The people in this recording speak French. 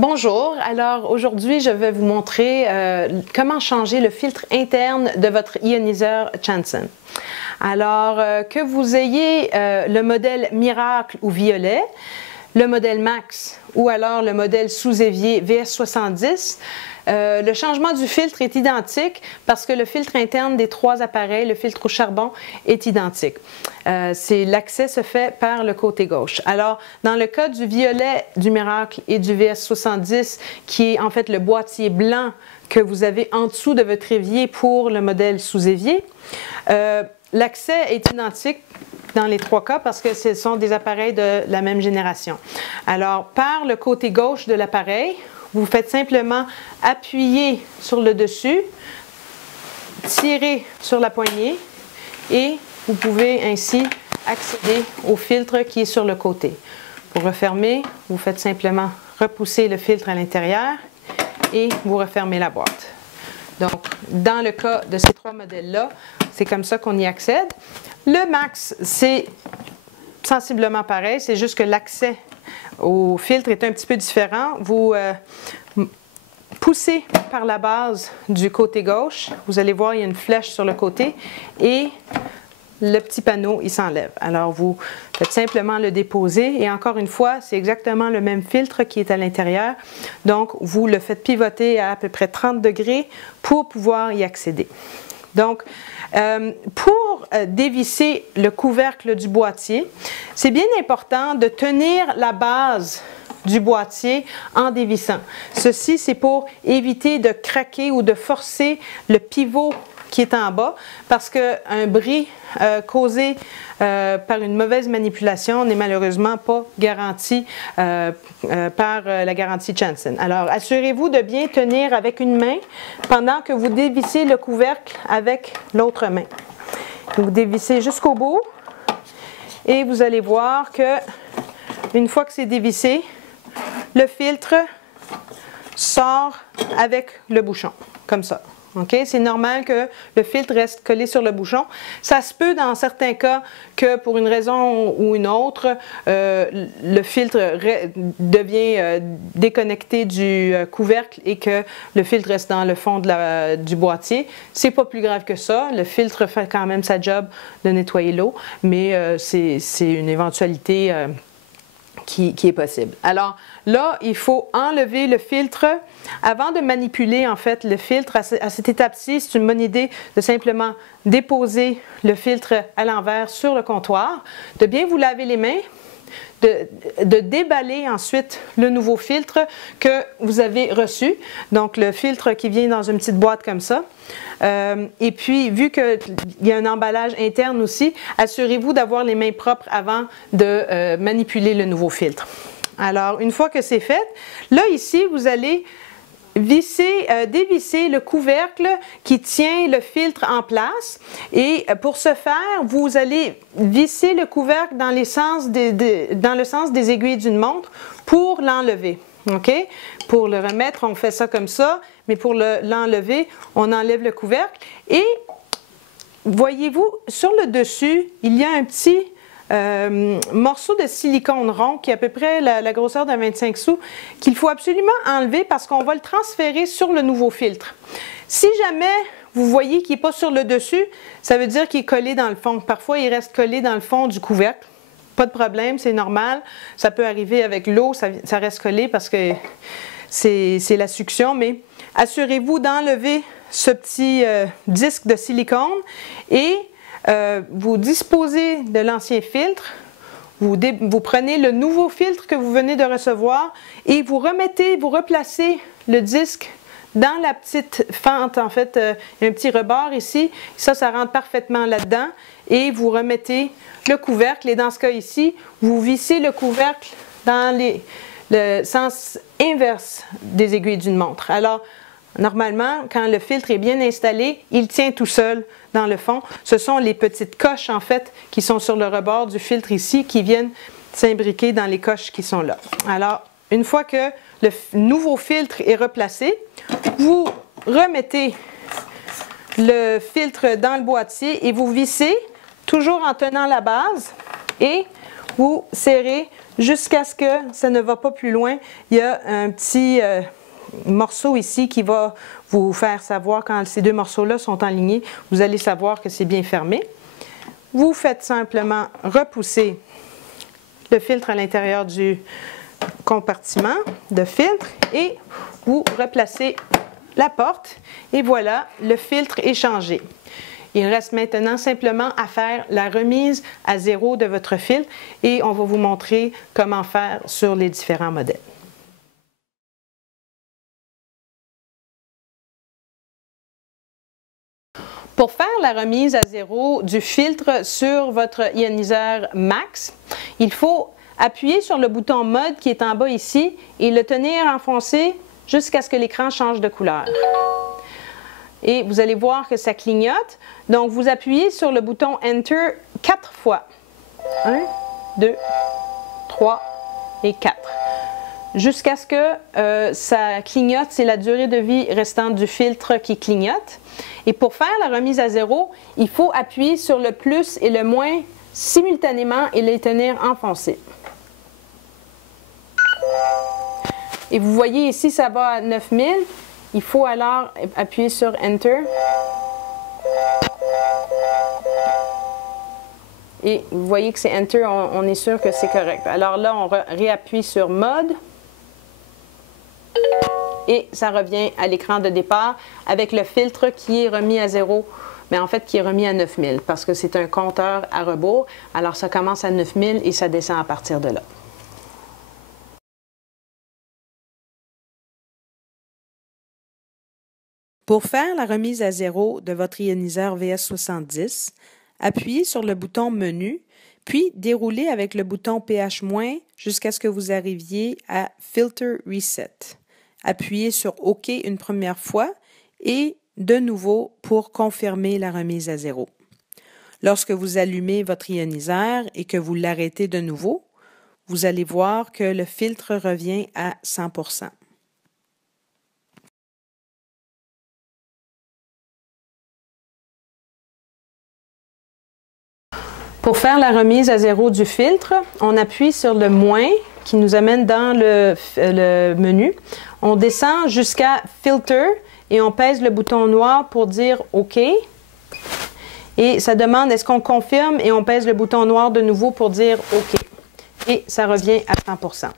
Bonjour, alors aujourd'hui je vais vous montrer comment changer le filtre interne de votre ioniseur Chanson. Alors que vous ayez le modèle Miracle ou Violet, le modèle Max ou alors le modèle sous-évier VS70, le changement du filtre est identique parce que le filtre interne des trois appareils, le filtre au charbon, est identique. L'accès se fait par le côté gauche. Alors, dans le cas du Violet, du Miracle et du VS70, qui est en fait le boîtier blanc que vous avez en dessous de votre évier pour le modèle sous-évier, l'accès est identique dans les trois cas parce que ce sont des appareils de la même génération. Alors, par le côté gauche de l'appareil, vous faites simplement appuyer sur le dessus, tirer sur la poignée et vous pouvez ainsi accéder au filtre qui est sur le côté. Pour refermer, vous faites simplement repousser le filtre à l'intérieur et vous refermez la boîte. Donc, dans le cas de ces trois modèles-là, c'est comme ça qu'on y accède. Le Max, c'est sensiblement pareil, c'est juste que l'accès au filtre est un petit peu différent. Vous poussez par la base du côté gauche. Vous allez voir, il y a une flèche sur le côté et le petit panneau, il s'enlève. Alors, vous faites simplement le déposer et encore une fois, c'est exactement le même filtre qui est à l'intérieur. Donc, vous le faites pivoter à peu près 30 degrés pour pouvoir y accéder. Donc, pour dévisser le couvercle du boîtier, c'est bien important de tenir la base du boîtier en dévissant. Ceci, c'est pour éviter de craquer ou de forcer le pivot qui est en bas parce qu'un bris causé par une mauvaise manipulation n'est malheureusement pas garanti par la garantie Chanson. Alors, assurez-vous de bien tenir avec une main pendant que vous dévissez le couvercle avec l'autre main. Vous dévissez jusqu'au bout et vous allez voir que une fois que c'est dévissé, le filtre sort avec le bouchon, comme ça. Okay? C'est normal que le filtre reste collé sur le bouchon. Ça se peut dans certains cas que pour une raison ou une autre, le filtre devient déconnecté du couvercle et que le filtre reste dans le fond du boîtier. C'est pas plus grave que ça. Le filtre fait quand même sa job de nettoyer l'eau, mais c'est une éventualité qui est possible. Alors là, il faut enlever le filtre. Avant de manipuler en fait le filtre, à cette étape-ci, c'est une bonne idée de simplement déposer le filtre à l'envers sur le comptoir, de bien vous laver les mains, de déballer ensuite le nouveau filtre que vous avez reçu. Donc le filtre qui vient dans une petite boîte comme ça. Et puis, vu qu'il y a un emballage interne aussi, assurez-vous d'avoir les mains propres avant de manipuler le nouveau filtre. Alors, une fois que c'est fait, là ici, vous allez dévisser le couvercle qui tient le filtre en place. Et pour ce faire, vous allez visser le couvercle dans le sens des aiguilles d'une montre pour l'enlever. Okay? Pour le remettre, on fait ça comme ça, mais pour l'enlever, on enlève le couvercle. Et voyez-vous, sur le dessus, il y a un petit morceau de silicone rond qui est à peu près la grosseur de 25 sous qu'il faut absolument enlever parce qu'on va le transférer sur le nouveau filtre. Si jamais vous voyez qu'il n'est pas sur le dessus, ça veut dire qu'il est collé dans le fond. Parfois, il reste collé dans le fond du couvercle. Pas de problème, c'est normal. Ça peut arriver avec l'eau, ça reste collé parce que c'est la succion, mais assurez-vous d'enlever ce petit disque de silicone et vous disposez de l'ancien filtre, vous prenez le nouveau filtre que vous venez de recevoir et vous replacez le disque dans la petite fente. En fait, il y a un petit rebord ici, ça rentre parfaitement là-dedans et vous remettez le couvercle et dans ce cas ici, vous vissez le couvercle dans le sens inverse des aiguilles d'une montre. Alors, normalement, quand le filtre est bien installé, il tient tout seul dans le fond. Ce sont les petites coches, en fait, qui sont sur le rebord du filtre ici, qui viennent s'imbriquer dans les coches qui sont là. Alors, une fois que le nouveau filtre est replacé, vous remettez le filtre dans le boîtier et vous vissez, toujours en tenant la base, et vous serrez jusqu'à ce que ça ne va pas plus loin. Il y a un petit morceau ici qui va vous faire savoir quand ces deux morceaux-là sont alignés. Vous allez savoir que c'est bien fermé. Vous faites simplement repousser le filtre à l'intérieur du compartiment de filtre et vous replacez la porte et voilà, le filtre est changé. Il reste maintenant simplement à faire la remise à zéro de votre filtre et on va vous montrer comment faire sur les différents modèles. Pour faire la remise à zéro du filtre sur votre ioniseur Max, il faut appuyer sur le bouton mode qui est en bas ici et le tenir enfoncé jusqu'à ce que l'écran change de couleur. Et vous allez voir que ça clignote. Donc, vous appuyez sur le bouton Enter 4 fois. 1, 2, 3 et 4. Jusqu'à ce que ça clignote, c'est la durée de vie restante du filtre qui clignote. Et pour faire la remise à zéro, il faut appuyer sur le plus et le moins simultanément et les tenir enfoncés. Et vous voyez ici, ça va à 9000. Il faut alors appuyer sur Enter. Et vous voyez que c'est Enter, on est sûr que c'est correct. Alors là, on réappuie sur Mode. Et ça revient à l'écran de départ avec le filtre qui est remis à zéro, mais en fait qui est remis à 9000 parce que c'est un compteur à rebours. Alors ça commence à 9000 et ça descend à partir de là. Pour faire la remise à zéro de votre ioniseur VS70, appuyez sur le bouton Menu, puis déroulez avec le bouton PH- jusqu'à ce que vous arriviez à Filter Reset. Appuyez sur OK une première fois et de nouveau pour confirmer la remise à zéro. Lorsque vous allumez votre ioniseur et que vous l'arrêtez de nouveau, vous allez voir que le filtre revient à 100%. Pour faire la remise à zéro du filtre, on appuie sur le moins qui nous amène dans le menu. On descend jusqu'à Filter et on pèse le bouton noir pour dire OK. Et ça demande est-ce qu'on confirme et on pèse le bouton noir de nouveau pour dire OK. Et ça revient à 100%.